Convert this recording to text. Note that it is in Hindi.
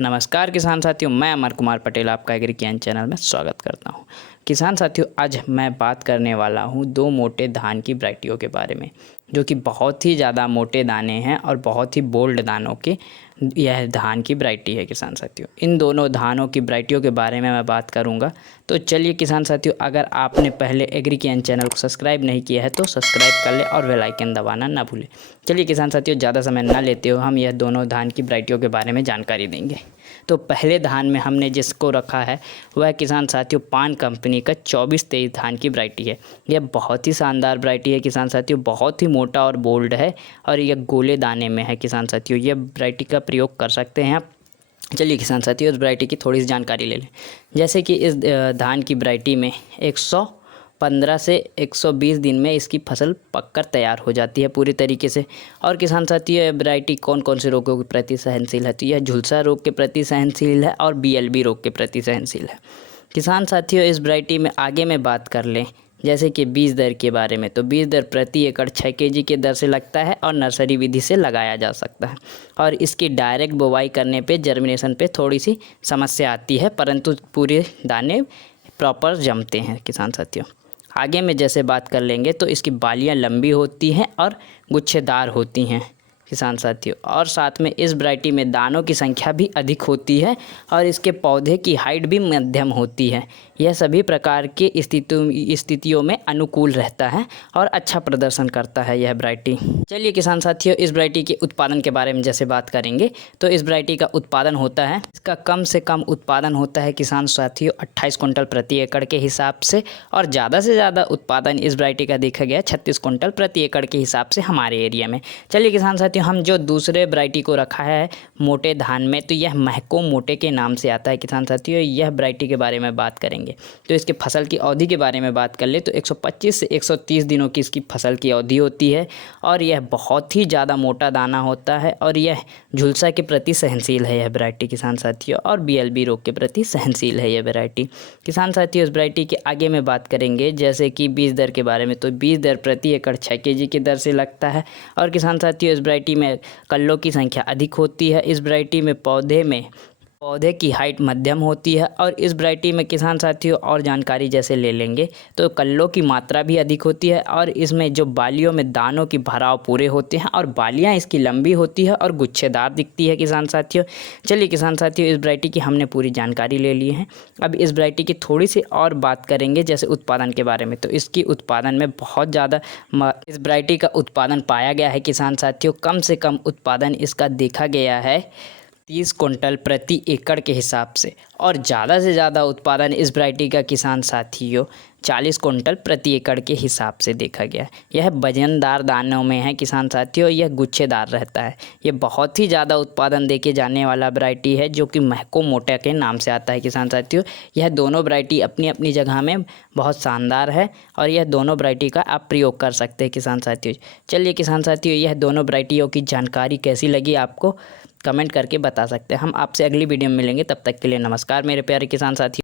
नमस्कार किसान साथियों, मैं अमर कुमार पटेल आपका एग्री ज्ञान चैनल में स्वागत करता हूं। किसान साथियों, आज मैं बात करने वाला हूं दो मोटे धान की वैरायटियों के बारे में, जो कि बहुत ही ज़्यादा मोटे दाने हैं और बहुत ही बोल्ड दानों के यह धान की वैरायटी है। किसान साथियों, इन दोनों धानों की वैरायटियों के बारे में मैं बात करूंगा। तो चलिए किसान साथियों, अगर आपने पहले एग्री ज्ञान चैनल को सब्सक्राइब नहीं किया है तो सब्सक्राइब कर ले और बेल आइकन दबाना ना भूलें। चलिए किसान साथियों, ज़्यादा समय ना लेते हो हम यह दोनों धान की वैरायटियों के बारे में जानकारी देंगे। तो पहले धान में हमने जिसको रखा है वह किसान साथियों पान कंपनी का 2423 धान की वैरायटी है। यह बहुत ही शानदार वैरायटी है किसान साथियों, बहुत ही मोटा और बोल्ड है और यह गोले दाने में है। किसान साथियों, यह वैरायटी का प्रयोग कर सकते हैं आप। चलिए किसान साथियों, इस वैरायटी की थोड़ी सी जानकारी ले लें। जैसे कि इस धान की वैरायटी में 115 से 120 दिन में इसकी फसल पककर तैयार हो जाती है पूरी तरीके से। और किसान साथियों, यह वैरायटी कौन कौन से रोगों के प्रति सहनशील है? तो यह झुलसा रोग के प्रति सहनशील है और BLB रोग के प्रति सहनशील है। किसान साथियों, इस वैरायटी में आगे में बात कर लें जैसे कि बीज दर के बारे में, तो बीज दर प्रति एकड़ 6 kg के दर से लगता है और नर्सरी विधि से लगाया जा सकता है। और इसकी डायरेक्ट बुवाई करने पे जर्मिनेशन पे थोड़ी सी समस्या आती है, परंतु पूरे दाने प्रॉपर जमते हैं। किसान साथियों, आगे में जैसे बात कर लेंगे तो इसकी बालियां लंबी होती हैं और गुच्छेदार होती हैं किसान साथियों। और साथ में इस वैरायटी में दानों की संख्या भी अधिक होती है और इसके पौधे की हाइट भी मध्यम होती है। यह सभी प्रकार की स्थितियों में अनुकूल रहता है और अच्छा प्रदर्शन करता है यह वैरायटी। चलिए किसान साथियों, इस वैरायटी के उत्पादन के बारे में जैसे बात करेंगे तो इस वैरायटी का उत्पादन होता है, इसका कम से कम उत्पादन होता है किसान साथियों 28 कुंटल प्रति एकड़ के हिसाब से। और ज़्यादा से ज़्यादा उत्पादन इस वैरायटी का देखा गया 36 कुंटल प्रति एकड़ के हिसाब से हमारे एरिया में। चलिए किसान साथियों, हम जो दूसरे वैरायटी को रखा है मोटे धान में, तो यह महको मोटे के नाम से आता है। किसान साथियों, यह वैरायटी के बारे में बात करेंगे तो इसके फसल की अवधि के बारे में बात कर ले तो 125 से 130 दिनों की इसकी फसल की अवधि होती है। और यह बहुत ही ज़्यादा मोटा दाना होता है और यह झुलसा के प्रति सहनशील है यह वैरायटी किसान साथियों, और BLB रोग के प्रति सहनशील है यह वैरायटी। किसान साथियों, इस वैरायटी के आगे में बात करेंगे जैसे कि बीज दर के बारे में, तो बीज दर प्रति एकड़ 6 kg की दर से लगता है। और किसान साथियों, इस वैरायटी में कल्लों की संख्या अधिक होती है। इस वैरायटी में पौधे की हाइट मध्यम होती है। और इस वैरायटी में किसान साथियों और जानकारी जैसे ले लेंगे तो कल्लों की मात्रा भी अधिक होती है और इसमें जो बालियों में दानों की भराव पूरे होते हैं और बालियां इसकी लंबी होती है और गुच्छेदार दिखती है किसान साथियों। चलिए किसान साथियों, इस वैरायटी की हमने पूरी जानकारी ले ली है। अब इस वैरायटी की थोड़ी सी और बात करेंगे जैसे उत्पादन के बारे में, तो इसकी उत्पादन में बहुत ज़्यादा इस वैरायटी का उत्पादन पाया गया है किसान साथियों। कम से कम उत्पादन इसका देखा गया है 30 कुंटल प्रति एकड़ के हिसाब से। और ज़्यादा से ज़्यादा उत्पादन इस वैरायटी का किसान साथियों 40 कुंटल प्रति एकड़ के हिसाब से देखा गया है। यह वजनदार दानों में है किसान साथियों, यह गुच्छेदार रहता है। यह बहुत ही ज़्यादा उत्पादन देके जाने वाला वैरायटी है जो कि महको मोटा के नाम से आता है किसान साथियों। यह दोनों वैरायटी अपनी अपनी जगह में बहुत शानदार है और यह दोनों वैरायटी का आप प्रयोग कर सकते हैं किसान साथियों। चलिए किसान साथियों, यह दोनों वैरायटियों की जानकारी कैसी लगी आपको कमेंट करके बता सकते हैं। हम आपसे अगली वीडियो में मिलेंगे, तब तक के लिए नमस्कार मेरे प्यारे किसान साथियों।